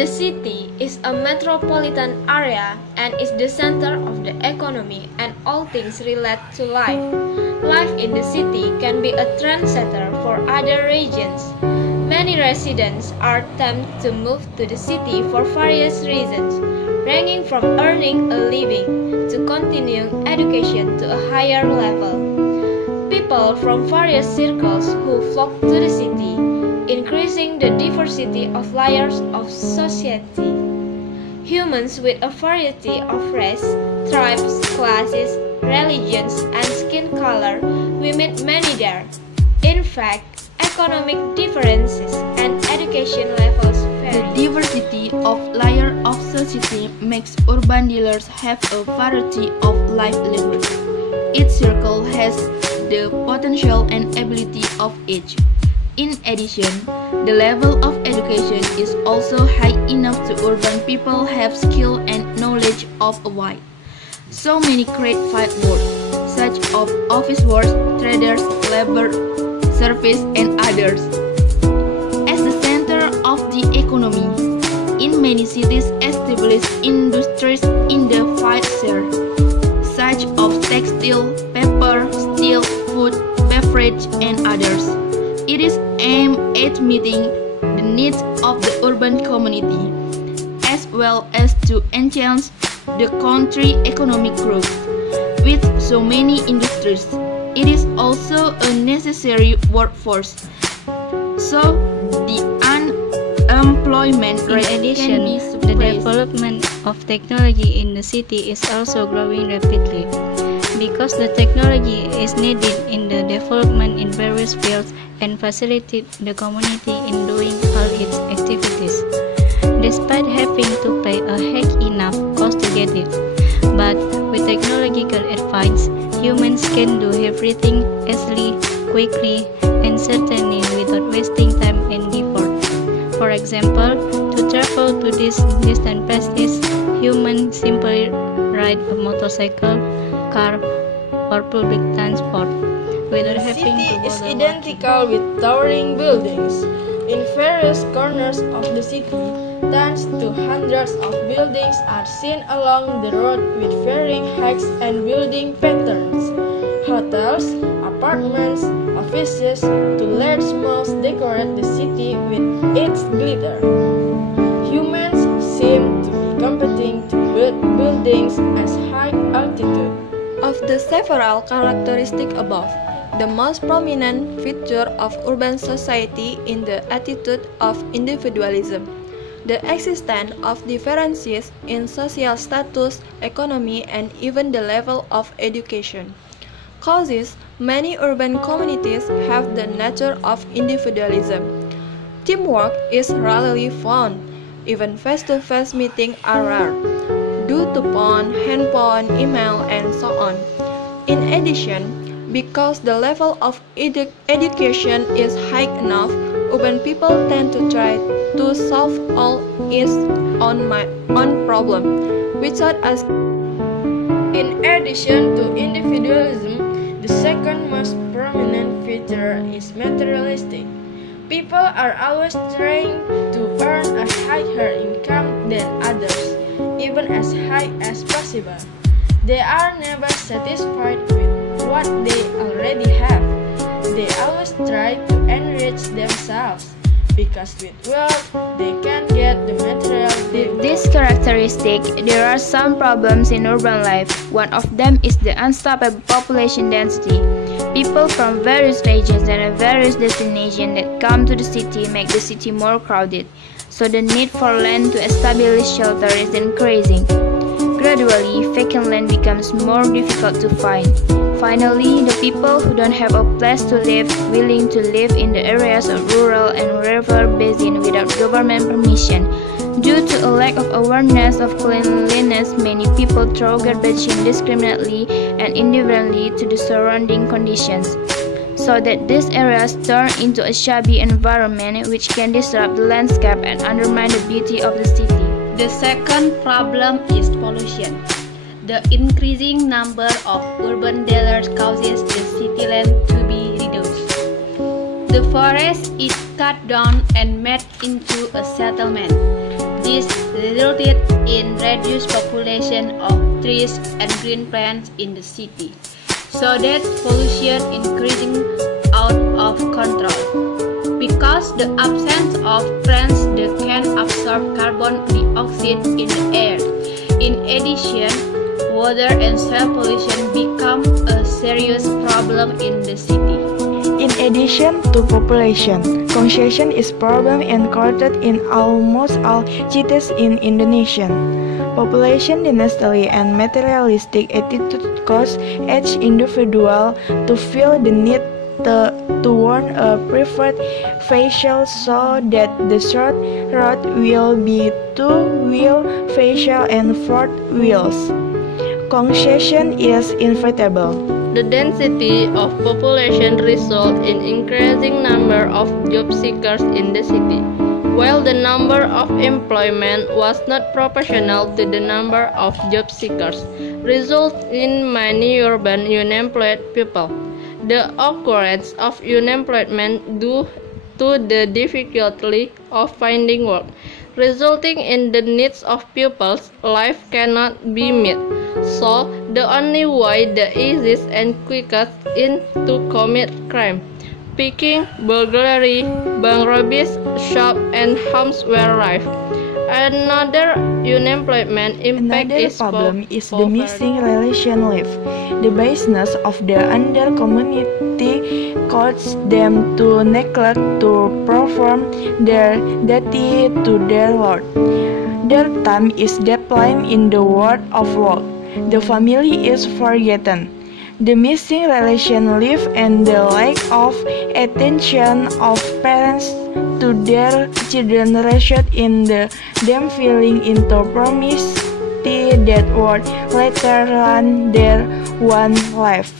The city is a metropolitan area and is the center of the economy and all things relate to life. Life in the city can be a trendsetter for other regions. Many residents are tempted to move to the city for various reasons, ranging from earning a living to continuing education to a higher level. People from various circles who flock to the city, increasing the diversity of layers of society. Humans with a variety of race, tribes, classes, religions, and skin color, we meet many there. In fact, economic differences and education levels vary. The diversity of layers of society makes urban dwellers have a variety of livelihoods. Each circle has the potential and ability of each. In addition, the level of education is also high enough to urban people have skill and knowledge of a wide. So many great field work, such as office work, traders, labor, service, and others. As the center of the economy, in many cities established industries in the field share, such as textile, paper, steel, food, beverage, and others. It is aimed at meeting the needs of the urban community, as well as to enhance the country's economic growth. With so many industries, it is also a necessary workforce, so the unemployment rate can be suppressed. The development of technology in the city is also growing rapidly. Because the technology is needed in the development in various fields and facilitate the community in doing all its activities, despite having to pay a high enough cost to get it. But with technological advance, humans can do everything easily, quickly, and certainly without wasting time and effort. For example, to travel to distant places, humans simply ride a motorcycle, car, or public transport without having to The city is bother identical with towering buildings. In various corners of the city, tens to hundreds of buildings are seen along the road with varying heights and building patterns. Hotels, apartments, offices, to large malls decorate the city with its glitter. Humans seem to be competing to build buildings at high altitude. Of the several characteristics above, the most prominent feature of urban society is the attitude of individualism. The existence of differences in social status, economy, and even the level of education causes many urban communities have the nature of individualism. Teamwork is rarely found. Even face-to-face meetings are rare, due to phone, handphone, email, and so on. In addition, because the level of education is high enough, urban people tend to try to solve all its own problem, without asking. In addition to individualism, the second most prominent feature is materialistic. People are always trying to earn a higher income than others, even as high as possible. They are never satisfied with what they already have. They always try to enrich themselves, because with wealth they can get the material they want. This characteristic, there are some problems in urban life. One of them is the unstoppable population density. People from various regions and various destinations that come to the city make the city more crowded, so the need for land to establish shelter is increasing. Gradually, vacant land becomes more difficult to find. Finally, the people who don't have a place to live, willing to live in the areas of rural and river basin without government permission. Due to a lack of awareness of cleanliness, many people throw garbage indiscriminately and indifferently to the surrounding conditions, so that these areas turn into a shabby environment which can disrupt the landscape and undermine the beauty of the city. The second problem is pollution. The increasing number of urban dwellers causes the city land to be reduced. The forest is cut down and made into a settlement. This resulted in reduced population of trees and green plants in the city, so that pollution increasing out of control. Because the absence of plants that can absorb carbon dioxide in the air. In addition, water and soil pollution become a serious problem in the city. In addition to population, congestion is a problem encountered in almost all cities in Indonesia. Population density and materialistic attitude cause each individual to feel the need to own a preferred vehicle so that the short road will be two-wheel vehicle and four wheels. Congestion is inevitable. The density of population results in increasing number of job seekers in the city, while the number of employment was not proportional to the number of job seekers, result in many urban unemployed people. The occurrence of unemployment due to the difficulty of finding work, resulting in the needs of people's life cannot be met. So, the only way the easiest and quickest is to commit crime, picking, burglary, bank robberies, shop and homes were rife. Another unemployment impact problem is the missing relation life. The baseness of the under community causes them to neglect to perform their duty to their Lord. Their time is deployed in the world of work. The family is forgotten. The missing relation life and the lack of attention of parents to their children result in them falling into promiscuity that would later run their own life.